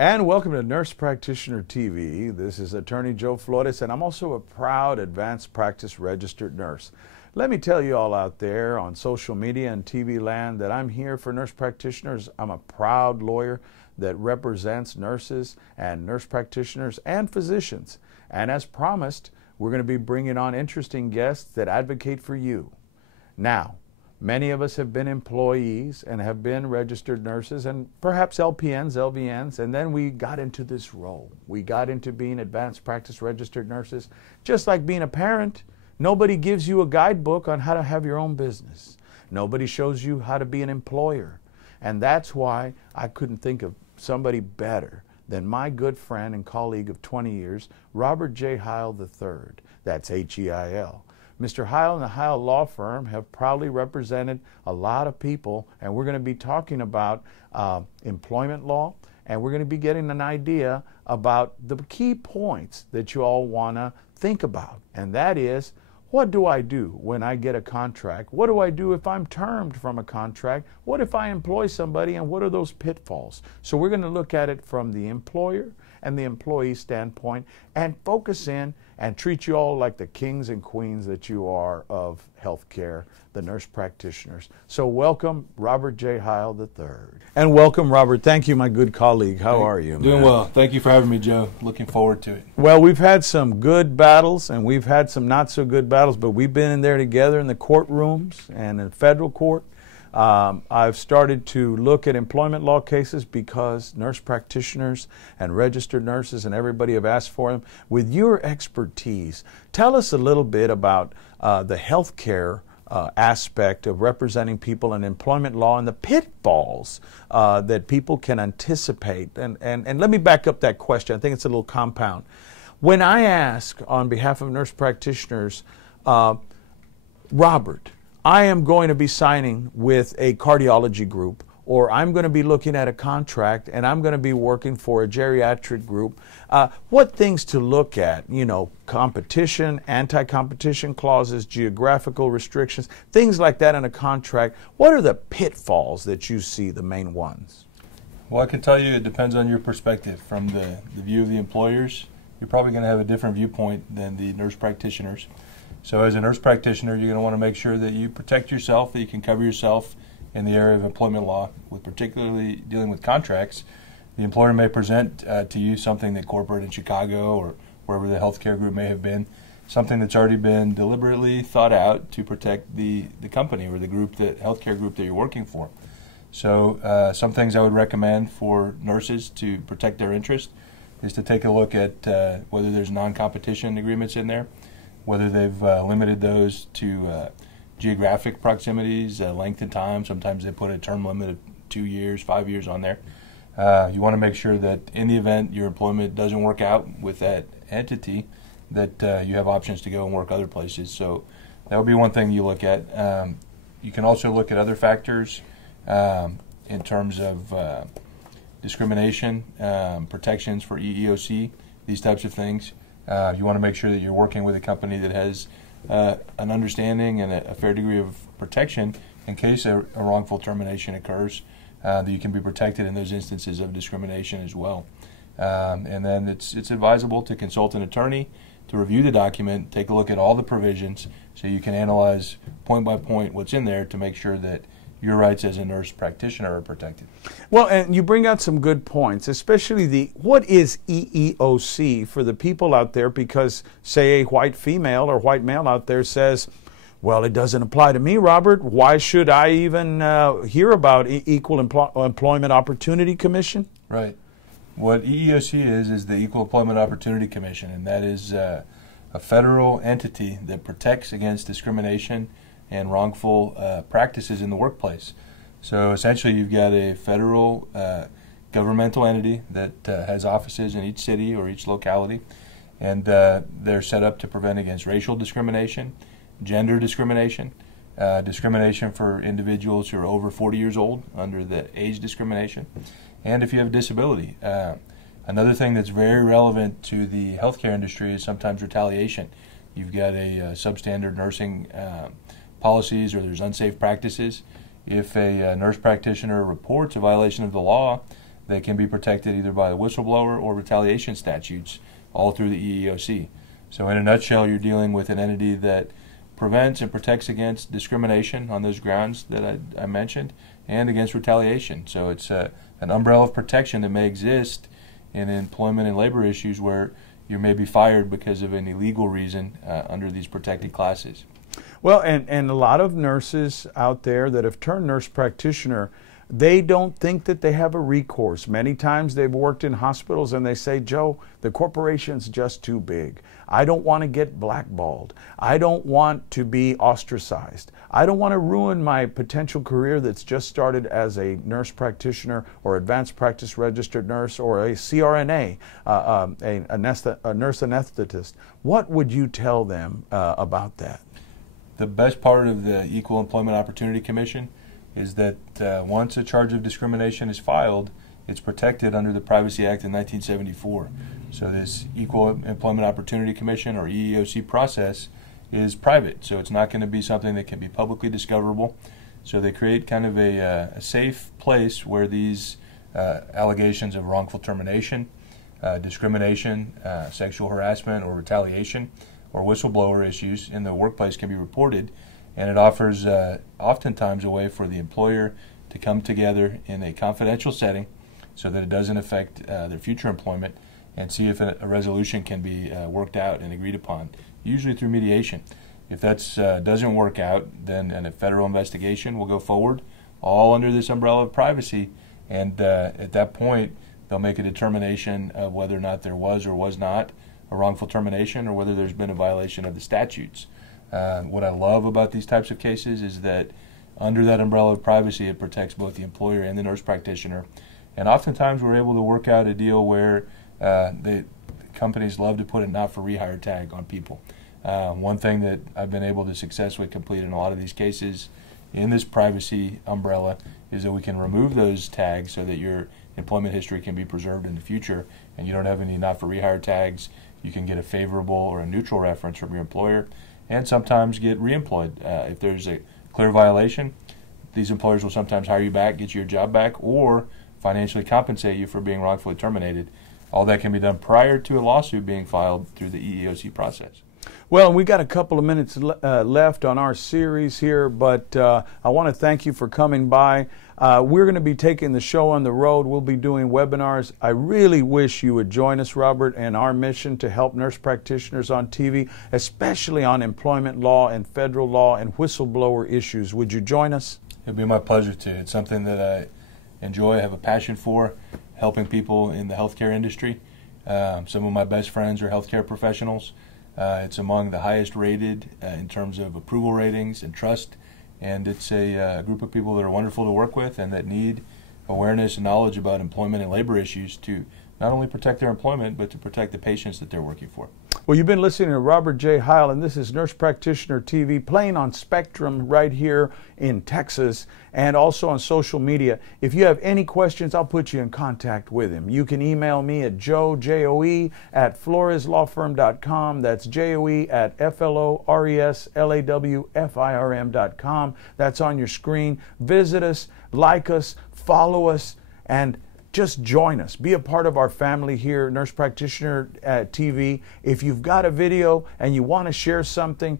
And welcome to Nurse Practitioner TV. This is Attorney Joe Flores, and I'm also a proud advanced practice registered nurse. Let me tell you all out there on social media and TV land that I'm here for nurse practitioners. I'm a proud lawyer that represents nurses and nurse practitioners and physicians. And as promised, we're going to be bringing on interesting guests that advocate for you. Now, many of us have been employees and have been registered nurses and perhaps LPNs, LVNs, and then we got into this role. We got into being advanced practice registered nurses. Just like being a parent, nobody gives you a guidebook on how to have your own business. Nobody shows you how to be an employer. And that's why I couldn't think of somebody better than my good friend and colleague of 20 years, Robert J. Heil III. That's H-E-I-L. Mr. Heil and the Heil Law Firm have proudly represented a lot of people, and we're going to be talking about employment law, and we're going to be getting an idea about the key points that you all want to think about. And that is, what do I do when I get a contract? What do I do if I'm termed from a contract? What if I employ somebody, and what are those pitfalls? So we're going to look at it from the employer and the employee standpoint and focus in and treat you all like the kings and queens that you are of healthcare, the nurse practitioners. So welcome, Robert J. Heil III. And welcome, Robert. Thank you, my good colleague. How are you? Doing well. Thank you for having me, Joe. Looking forward to it. Well, we've had some good battles and we've had some not so good battles, but we've been in there together in the courtrooms and in federal court. I've started to look at employment law cases because nurse practitioners and registered nurses and everybody have asked for them. With your expertise, tell us a little bit about the healthcare aspect of representing people in employment law and the pitfalls that people can anticipate. And let me back up that question. I think it's a little compound. When I ask on behalf of nurse practitioners, Robert, I am going to be signing with a cardiology group, or I'm going to be looking at a contract and I'm going to be working for a geriatric group. What things to look at? You know, competition, anti-competition clauses, geographical restrictions, things like that in a contract. What are the pitfalls that you see, the main ones? Well, I can tell you it depends on your perspective. From the view of the employers, you're probably going to have a different viewpoint than the nurse practitioners. So as a nurse practitioner, you're going to want to make sure that you protect yourself, that you can cover yourself in the area of employment law, with particularly dealing with contracts. The employer may present to you something that corporate in Chicago or wherever the healthcare group may have been, something that's already been deliberately thought out to protect the company or the group, the healthcare group that you're working for. So some things I would recommend for nurses to protect their interest is to take a look at whether there's non-competition agreements in there, whether they've limited those to geographic proximities, length and time. Sometimes they put a term limit of 2 years, 5 years on there. You want to make sure that in the event your employment doesn't work out with that entity, that you have options to go and work other places. So that would be one thing you look at. You can also look at other factors in terms of discrimination, protections for EEOC, these types of things. You want to make sure that you're working with a company that has an understanding and a fair degree of protection in case a wrongful termination occurs, that you can be protected in those instances of discrimination as well. And then it's advisable to consult an attorney to review the document, take a look at all the provisions so you can analyze point by point what's in there to make sure that your rights as a nurse practitioner are protected. Well, and you bring out some good points, especially what is EEOC for the people out there, because say a white female or white male out there says, well, it doesn't apply to me, Robert. Why should I even hear about Equal Employment Opportunity Commission? Right. What EEOC is the Equal Employment Opportunity Commission, and that is a federal entity that protects against discrimination and wrongful practices in the workplace. So essentially you've got a federal governmental entity that has offices in each city or each locality, and they're set up to prevent against racial discrimination, gender discrimination, discrimination for individuals who are over 40 years old under the age discrimination, and if you have a disability. Another thing that's very relevant to the healthcare industry is sometimes retaliation. You've got a substandard nursing policies, or there's unsafe practices. If a nurse practitioner reports a violation of the law, they can be protected either by the whistleblower or retaliation statutes all through the EEOC. So in a nutshell, you're dealing with an entity that prevents and protects against discrimination on those grounds that I mentioned, and against retaliation. So it's an umbrella of protection that may exist in employment and labor issues where you may be fired because of an illegal reason under these protected classes. Well, and a lot of nurses out there that have turned nurse practitioner, they don't think that they have a recourse. Many times they've worked in hospitals and they say, Joe, the corporation's just too big. I don't want to get blackballed. I don't want to be ostracized. I don't want to ruin my potential career that's just started as a nurse practitioner or advanced practice registered nurse or a CRNA, a nurse anesthetist. What would you tell them about that? The best part of the Equal Employment Opportunity Commission is that once a charge of discrimination is filed, it's protected under the Privacy Act in 1974. So this Equal Employment Opportunity Commission, or EEOC process, is private. So it's not going to be something that can be publicly discoverable. So they create kind of a safe place where these allegations of wrongful termination, discrimination, sexual harassment or retaliation, or whistleblower issues in the workplace can be reported. And it offers oftentimes a way for the employer to come together in a confidential setting so that it doesn't affect their future employment, and see if a resolution can be worked out and agreed upon, usually through mediation. If that doesn't work out, then a federal investigation will go forward, all under this umbrella of privacy, and at that point they'll make a determination of whether or not there was or was not a wrongful termination, or whether there's been a violation of the statutes. What I love about these types of cases is that under that umbrella of privacy, it protects both the employer and the nurse practitioner. And oftentimes we're able to work out a deal where the companies love to put a not for rehire tag on people. One thing that I've been able to successfully complete in a lot of these cases in this privacy umbrella is that we can remove those tags so that your employment history can be preserved in the future, and you don't have any not for rehire tags. You can get a favorable or a neutral reference from your employer, and sometimes get reemployed. If there's a clear violation, these employers will sometimes hire you back, get you your job back, or financially compensate you for being wrongfully terminated. All that can be done prior to a lawsuit being filed through the EEOC process. Well, we got a couple of minutes left on our series here, but I want to thank you for coming by. We're going to be taking the show on the road. We'll be doing webinars. I really wish you would join us, Robert, in our mission to help nurse practitioners on TV, especially on employment law and federal law and whistleblower issues. Would you join us? It'd be my pleasure to. It's something that I enjoy, I have a passion for, helping people in the healthcare industry. Some of my best friends are healthcare professionals. It's among the highest rated in terms of approval ratings and trust, and it's a group of people that are wonderful to work with and that need awareness and knowledge about employment and labor issues to not only protect their employment, but to protect the patients that they're working for. Well, you've been listening to Robert J. Heil, and this is Nurse Practitioner TV, playing on Spectrum right here in Texas, and also on social media. If you have any questions, I'll put you in contact with him. You can email me at Joe, at floreslawfirm.com. That's Joe at FLORESLAWFIRM.com. That's on your screen. Visit us, like us, follow us, and just join us. Be a part of our family here, Nurse Practitioner TV. If you've got a video and you want to share something,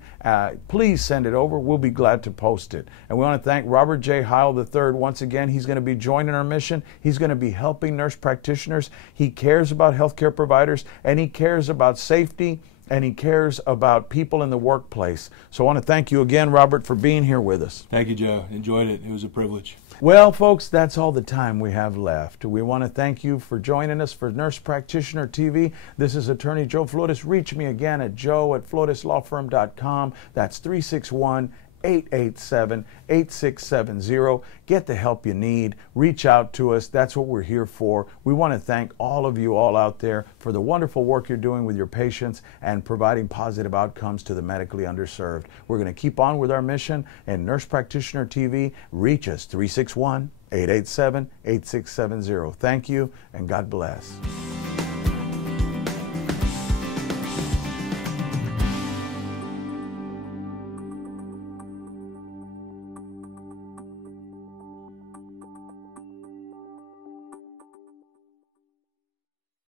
please send it over. We'll be glad to post it. And we want to thank Robert J. Heil III once again. He's going to be joining our mission. He's going to be helping nurse practitioners. He cares about healthcare providers, and he cares about safety, and he cares about people in the workplace. So I want to thank you again, Robert, for being here with us. Thank you, Joe. Enjoyed it. It was a privilege. Well, folks, that's all the time we have left. We want to thank you for joining us for Nurse Practitioner TV. This is Attorney Joe Flores. Reach me again at joe@floreslawfirm.com. That's 361-887-8670. Get the help you need. Reach out to us. That's what we're here for. We want to thank all of you all out there for the wonderful work you're doing with your patients and providing positive outcomes to the medically underserved. We're going to keep on with our mission, and Nurse Practitioner TV, reach us 361-887-8670. Thank you, and God bless.